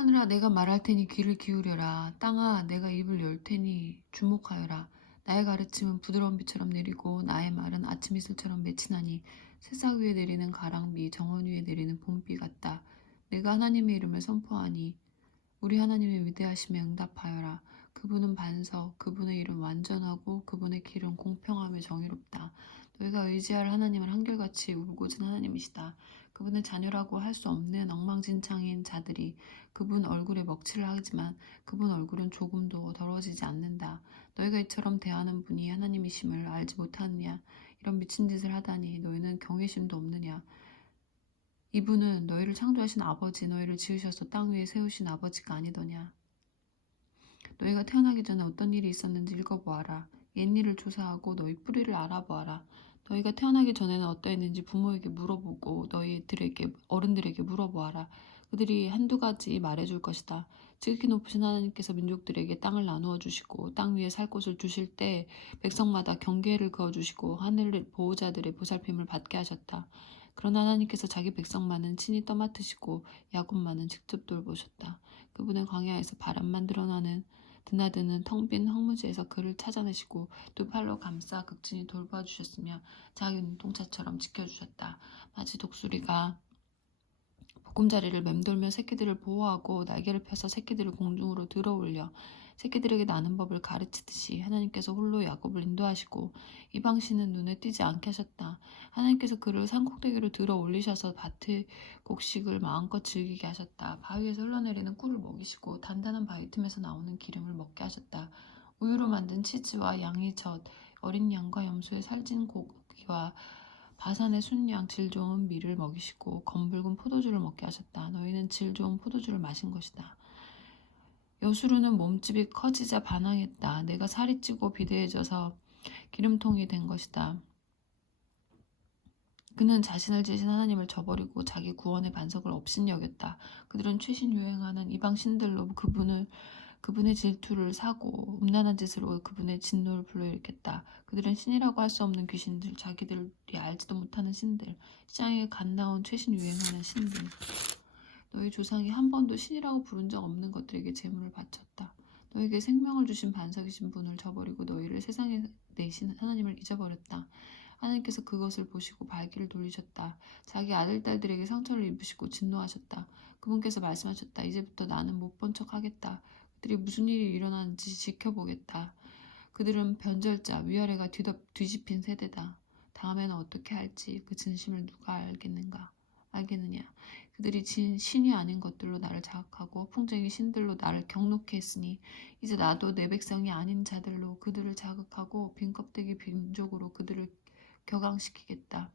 하늘아, 내가 말할 테니 귀를 기울여라. 땅아, 내가 입을 열 테니 주목하여라. 나의 가르침은 부드러운 비처럼 내리고 나의 말은 아침 이슬처럼 맺히나니 새싹 위에 내리는 가랑비, 정원 위에 내리는 봄비 같다. 내가 하나님의 이름을 선포하니 우리 하나님의 위대하심에 응답하여라. 그분은 반석, 그분의 이름 완전하고 그분의 길은 공평하며 정의롭다. 너희가 의지할 하나님은 한결같이 울고진 하나님이시다. 그분의 자녀라고 할 수 없는 엉망진창인 자들이 그분 얼굴에 먹칠을 하지만 그분 얼굴은 조금도 더러워지지 않는다. 너희가 이처럼 대하는 분이 하나님이심을 알지 못하느냐? 이런 미친 짓을 하다니 너희는 경외심도 없느냐? 이분은 너희를 창조하신 아버지, 너희를 지으셔서 땅 위에 세우신 아버지가 아니더냐? 너희가 태어나기 전에 어떤 일이 있었는지 읽어보아라. 옛일을 조사하고 너희 뿌리를 알아보아라. 너희가 태어나기 전에는 어떠했는지 부모에게 물어보고 너희들에게 어른들에게 물어보아라. 그들이 한두 가지 말해줄 것이다. 지극히 높으신 하나님께서 민족들에게 땅을 나누어 주시고 땅 위에 살 곳을 주실 때 백성마다 경계를 그어주시고 하늘 보호자들의 보살핌을 받게 하셨다. 그러나 하나님께서 자기 백성만은 친히 떠맡으시고 야곱만은 직접 돌보셨다. 그분은 광야에서 바람만 드나드는 텅 빈 황무지에서 그를 찾아내시고 두 팔로 감싸 극진히 돌봐주셨으며 자기 눈동자처럼 지켜주셨다. 마치 독수리가 보금자리를 맴돌며 새끼들을 보호하고 날개를 펴서 새끼들을 공중으로 들어올려 새끼들에게 나는 법을 가르치듯이 하나님께서 홀로 야곱을 인도하시고 이방신은 눈에 띄지 않게 하셨다. 하나님께서 그를 산꼭대기로 들어 올리셔서 밭의 곡식을 마음껏 즐기게 하셨다. 바위에서 흘러내리는 꿀을 먹이시고 단단한 바위 틈에서 나오는 기름을 먹게 하셨다. 우유로 만든 치즈와 양이젖, 어린 양과 염소의 살찐 고기와 바산의 순양, 질 좋은 밀을 먹이시고 검붉은 포도주를 먹게 하셨다. 너희는 질 좋은 포도주를 마신 것이다. 여수르는 몸집이 커지자 반항했다. 내가 살이 찌고 비대해져서 기름통이 된 것이다. 그는 자신을 지으신 하나님을 저버리고 자기 구원의 반석을 업신여겼다. 그들은 최신 유행하는 이방 신들로 그분의 질투를 사고 음란한 짓으로 그분의 진노를 불러일으켰다. 그들은 신이라고 할 수 없는 귀신들, 자기들이 알지도 못하는 신들, 시장에 갓 나온 최신 유행하는 신들. 너희 조상이 한 번도 신이라고 부른 적 없는 것들에게 제물을 바쳤다. 너에게 생명을 주신 반석이신 분을 저버리고 너희를 세상에 내신 하나님을 잊어버렸다. 하나님께서 그것을 보시고 발길을 돌리셨다. 자기 아들, 딸들에게 상처를 입으시고 진노하셨다. 그분께서 말씀하셨다. 이제부터 나는 못 본 척 하겠다. 그들이 무슨 일이 일어나는지 지켜보겠다. 그들은 변절자, 위아래가 뒤집힌 세대다. 다음에는 어떻게 할지 그 진심을 누가 알겠느냐. 그들이 신이 아닌 것들로 나를 자극하고 풍쟁이 신들로 나를 경노케 했으니 이제 나도 내 백성이 아닌 자들로 그들을 자극하고 빈 껍데기 빈족으로 그들을 격앙시키겠다.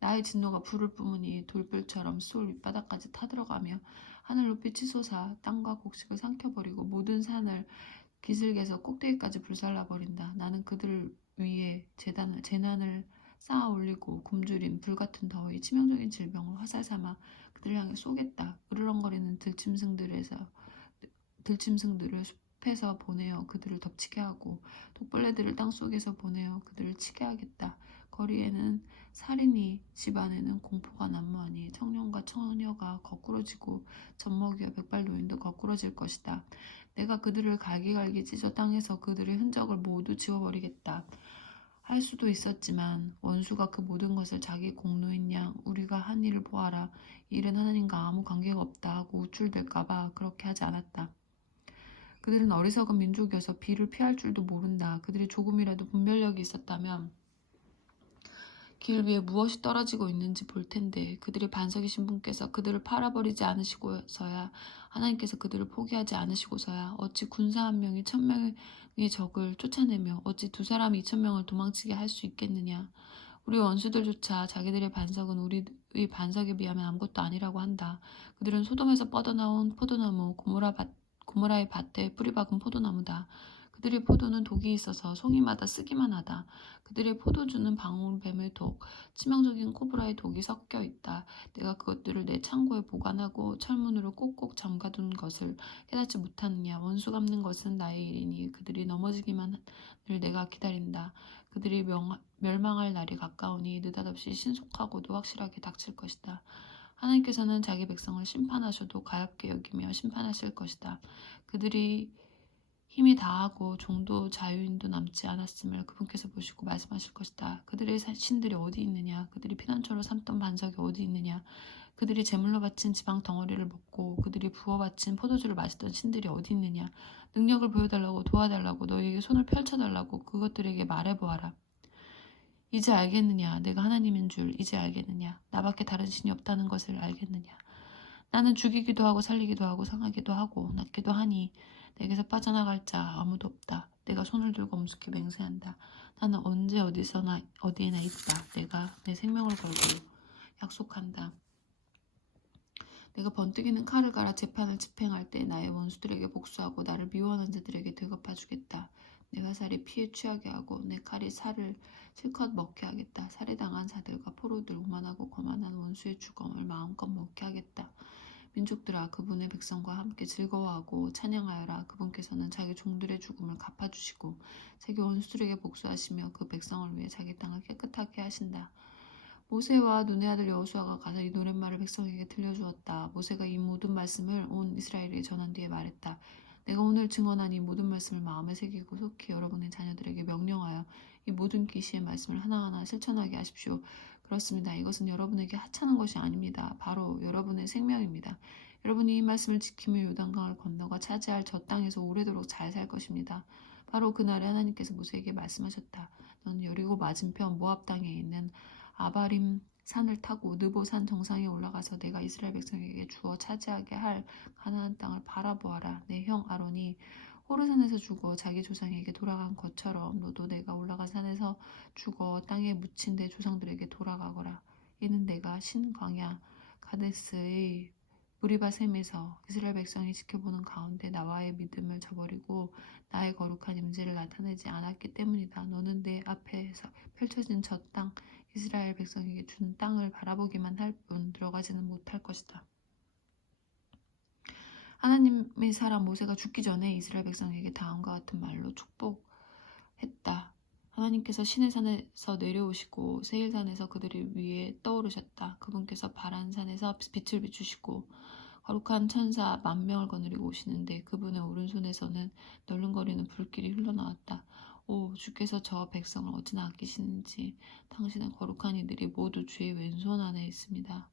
나의 진노가 불을 뿜으니 돌불처럼 수올 밑바닥까지 타들어가며 하늘 높이 치솟아 땅과 곡식을 삼켜버리고 모든 산을 기슭에서 꼭대기까지 불살라버린다. 나는 그들 위에 재난을 쌓아 올리고 굶주린 불같은 더위, 치명적인 질병을 화살 삼아 그들을 향해 쏘겠다. 으르렁거리는 들짐승들을 숲에서 보내어 그들을 덮치게 하고 독벌레들을 땅속에서 보내어 그들을 치게 하겠다. 거리에는 살인이, 집 안에는 공포가 난무하니 청년과 처녀가 거꾸러지고 젖먹이와 백발 노인도 거꾸러질 것이다. 내가 그들을 갈기갈기 찢어 땅에서 그들의 흔적을 모두 지워버리겠다. 할 수도 있었지만 원수가 그 모든 것을 자기 공로인 양 우리가 한 일을 보아라. 이 일은 하나님과 아무 관계가 없다 하고 우쭐댈까봐 그렇게 하지 않았다. 그들은 어리석은 민족이어서 비를 피할 줄도 모른다. 그들이 조금이라도 분별력이 있었다면 길 위에 무엇이 떨어지고 있는지 볼 텐데 그들의 반석이신 분께서 그들을 팔아버리지 않으시고서야 하나님께서 그들을 포기하지 않으시고서야 어찌 군사 한 명이 1000명의 적을 쫓아내며 어찌 두 사람이 2000명을 도망치게 할 수 있겠느냐. 우리 원수들조차 자기들의 반석은 우리의 반석에 비하면 아무것도 아니라고 한다. 그들은 소돔에서 뻗어나온 포도나무 고모라의 밭에 뿌리 박은 포도나무다. 그들의 포도는 독이 있어서 송이마다 쓰기만 하다. 그들의 포도주는 방울뱀의 독, 치명적인 코브라의 독이 섞여 있다. 내가 그것들을 내 창고에 보관하고 철문으로 꼭꼭 잠가둔 것을 깨닫지 못하느냐. 원수 갚는 것은 나의 일이니 그들이 넘어지기만을 내가 기다린다. 그들이 멸망할 날이 가까우니 느닷없이 신속하고도 확실하게 닥칠 것이다. 하나님께서는 자기 백성을 심판하셔도 가엾게 여기며 심판하실 것이다. 그들이 힘이 다하고 종도 자유인도 남지 않았음을 그분께서 보시고 말씀하실 것이다. 그들의 신들이 어디 있느냐? 그들이 피난처로 삼던 반석이 어디 있느냐? 그들이 제물로 바친 지방 덩어리를 먹고 그들이 부어 바친 포도주를 마시던 신들이 어디 있느냐? 능력을 보여달라고 도와달라고 너희에게 손을 펼쳐달라고 그것들에게 말해보아라. 이제 알겠느냐? 내가 하나님인 줄 이제 알겠느냐? 나밖에 다른 신이 없다는 것을 알겠느냐? 나는 죽이기도 하고 살리기도 하고 상하기도 하고 낫기도 하니 내게서 빠져나갈 자 아무도 없다. 내가 손을 들고 엄숙히 맹세한다. 나는 언제 어디서나 어디에나 있다. 내가 내 생명을 걸고 약속한다. 내가 번뜩이는 칼을 갈아 재판을 집행할 때 나의 원수들에게 복수하고 나를 미워하는 자들에게 되갚아주겠다. 내 화살이 피에 취하게 하고 내 칼이 살을 실컷 먹게 하겠다. 살해당한 자들과 포로들 오만하고 거만한 원수의 주검을 마음껏 먹게 하겠다. 민족들아 그분의 백성과 함께 즐거워하고 찬양하여라. 그분께서는 자기 종들의 죽음을 갚아주시고 자기 원수들에게 복수하시며 그 백성을 위해 자기 땅을 깨끗하게 하신다. 모세와 눈의 아들 여호수아가 가서 이 노랫말을 백성에게 들려주었다. 모세가 이 모든 말씀을 온 이스라엘에게 전한 뒤에 말했다. 내가 오늘 증언한 이 모든 말씀을 마음에 새기고 속히 여러분의 자녀들에게 명령하여 이 모든 계시의 말씀을 하나하나 실천하게 하십시오. 그렇습니다. 이것은 여러분에게 하찮은 것이 아닙니다. 바로 여러분의 생명입니다. 여러분이 이 말씀을 지키며 요단강을 건너가 차지할 저 땅에서 오래도록 잘 살 것입니다. 바로 그날에 하나님께서 모세에게 말씀하셨다. 너는 여리고 맞은편 모압 땅에 있는 아바림 산을 타고 느보산 정상에 올라가서 내가 이스라엘 백성에게 주어 차지하게 할 가나안 땅을 바라보아라. 내 형 아론이 호르산에서 죽어 자기 조상에게 돌아간 것처럼 너도 내가 올라간 산에서 죽어 땅에 묻힌 내 조상들에게 돌아가거라. 이는 내가 신광야 가데스의 무리바셈에서 이스라엘 백성이 지켜보는 가운데 나와의 믿음을 저버리고 나의 거룩한 임재를 나타내지 않았기 때문이다. 너는 내 앞에서 펼쳐진 저 땅 이스라엘 백성에게 준 땅을 바라보기만 할 뿐 들어가지는 못할 것이다. 하나님의 사람 모세가 죽기 전에 이스라엘 백성에게 다음과 같은 말로 축복했다. 하나님께서 시내산에서 내려오시고 세일산에서 그들을 위해 떠오르셨다. 그분께서 바란산에서 빛을 비추시고 거룩한 천사 10,000명을 거느리고 오시는데 그분의 오른손에서는 널름거리는 불길이 흘러나왔다. 오, 주께서 저 백성을 어찌나 아끼시는지 당신의 거룩한 이들이 모두 주의 왼손 안에 있습니다.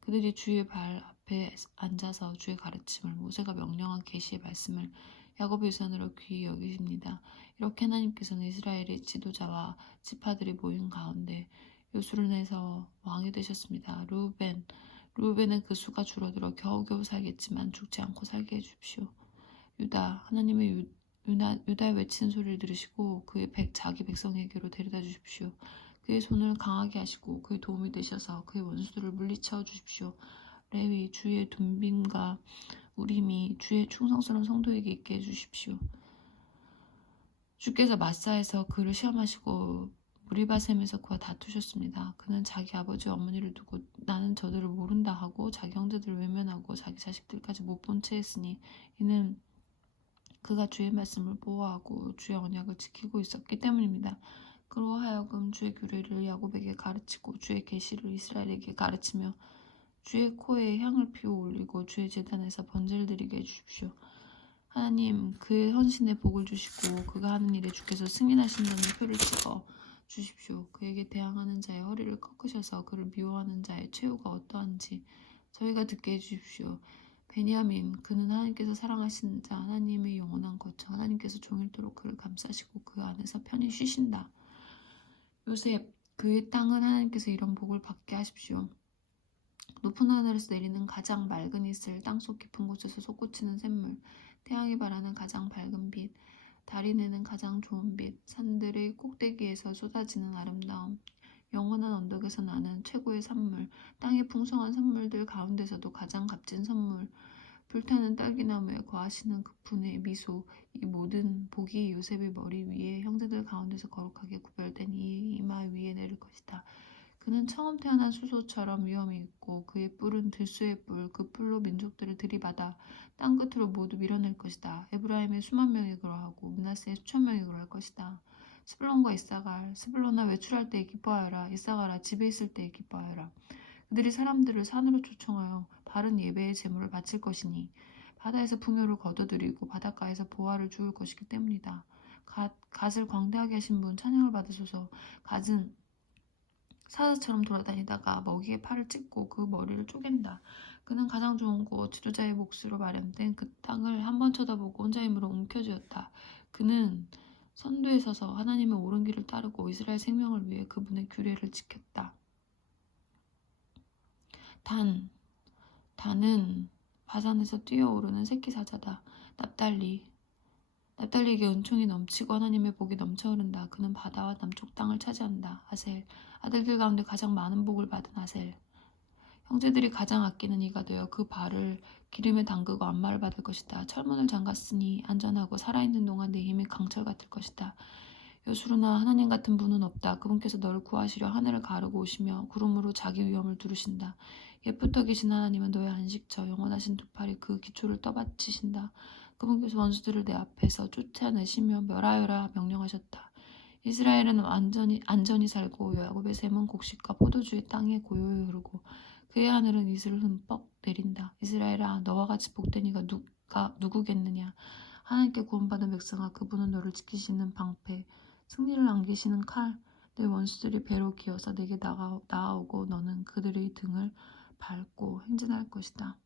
그들이 주의 발 앞에 앉아서 주의 가르침을 모세가 명령한 계시의 말씀을 야곱의 유산으로 귀히 여기십니다. 이렇게 하나님께서는 이스라엘의 지도자와 지파들이 모인 가운데 요술을 내서 왕이 되셨습니다. 루벤은 그 수가 줄어들어 겨우겨우 살겠지만 죽지 않고 살게 해주십시오. 유다, 하나님의 유다의 외치는 소리를 들으시고 그의 자기 백성에게로 데려다 주십시오. 그의 손을 강하게 하시고 그의 도움이 되셔서 그의 원수들을 물리쳐 주십시오. 레위, 주의 둠빔과 우림이 주의 충성스러운 성도에게 있게 해주십시오. 주께서 마사에서 그를 시험하시고 무리바셈에서 그와 다투셨습니다. 그는 자기 아버지 어머니를 두고 나는 저들을 모른다 하고 자기 형제들을 외면하고 자기 자식들까지 못 본 채 했으니 이는 그가 주의 말씀을 보호하고 주의 언약을 지키고 있었기 때문입니다. 그로 하여금 주의 규례를 야곱에게 가르치고 주의 계시를 이스라엘에게 가르치며 주의 코에 향을 피워 올리고 주의 제단에서 번제를 드리게 해주십시오. 하나님 그의 헌신에 복을 주시고 그가 하는 일에 주께서 승인하신다는 표를 찍어 주십시오. 그에게 대항하는 자의 허리를 꺾으셔서 그를 미워하는 자의 최후가 어떠한지 저희가 듣게 해주십시오. 베냐민 그는 하나님께서 사랑하시는 자 하나님의 영원한 거처 하나님께서 종일토록 그를 감싸시고 그 안에서 편히 쉬신다. 요셉 그의 땅은 하나님께서 이런 복을 받게 하십시오. 높은 하늘에서 내리는 가장 맑은 이슬 땅속 깊은 곳에서 솟구치는 샘물 태양이 발하는 가장 밝은 빛 달이 내는 가장 좋은 빛 산들의 꼭대기에서 쏟아지는 아름다움 영원한 언덕에서 나는 최고의 산물 땅의 풍성한 산물들 가운데서도 가장 값진 선물 불타는 딸기나무에 거하시는 그분의 미소 이 모든 복이 요셉의 머리 위에 형제들 가운데서 거룩하게 구별된 이의 이마 위에 내릴 것이다. 그는 처음 태어난 수소처럼 위엄이 있고 그의 뿔은 들소의 뿔, 그 뿔로 민족들을 들이받아 땅끝으로 모두 밀어낼 것이다. 에브라임의 수만 명이 그러하고 므낫세의 수천 명이 그럴 것이다. 스불론과 이사갈, 스불론아 외출할 때에 기뻐하여라. 이사갈아 집에 있을 때에 기뻐하여라. 그들이 사람들을 산으로 초청하여 바른 예배의 제물을 바칠 것이니 바다에서 풍요를 거둬들이고 바닷가에서 보화를 주울 것이기 때문이다. 갓을 광대하게 하신 분 찬양을 받으소서. 갓은 사자처럼 돌아다니다가 먹이의 팔을 찢고 그 머리를 쪼갠다. 그는 가장 좋은 곳 지도자의 몫으로 마련된 그 땅을 한 번 쳐다보고 혼자 힘으로 움켜쥐었다. 그는 선두에 서서 하나님의 옳은 길을 따르고 이스라엘 생명을 위해 그분의 규례를 지켰다. 단은 바산에서 뛰어오르는 새끼 사자다. 납달리에게 은총이 넘치고 하나님의 복이 넘쳐 흐른다. 그는 바다와 남쪽 땅을 차지한다. 아셀, 아들들 가운데 가장 많은 복을 받은 아셀. 형제들이 가장 아끼는 이가 되어 그 발을 기름에 담그고 안마를 받을 것이다. 철문을 잠갔으니 안전하고 살아있는 동안 내 힘이 강철 같을 것이다. 여수르나 하나님 같은 분은 없다. 그분께서 너를 구하시려 하늘을 가르고 오시며 구름으로 자기 위엄을 두르신다. 옛부터 계신 하나님은 너의 안식처 영원하신 두 팔이 그 기초를 떠받치신다. 그분께서 원수들을 내 앞에서 쫓아내시며 멸하여라 명령하셨다. 이스라엘은 안전히 살고 야곱의 샘은 곡식과 포도주의 땅에 고요히 흐르고 그의 하늘은 이슬을 흠뻑 내린다. 이스라엘아 너와 같이 복된 이가 누구겠느냐. 하나님께 구원받은 백성아 그분은 너를 지키시는 방패 승리를 안기시는 칼 내 원수들이 배로 기어서 내게 나아오고 너는 그들의 등을 밟고 행진할 것이다.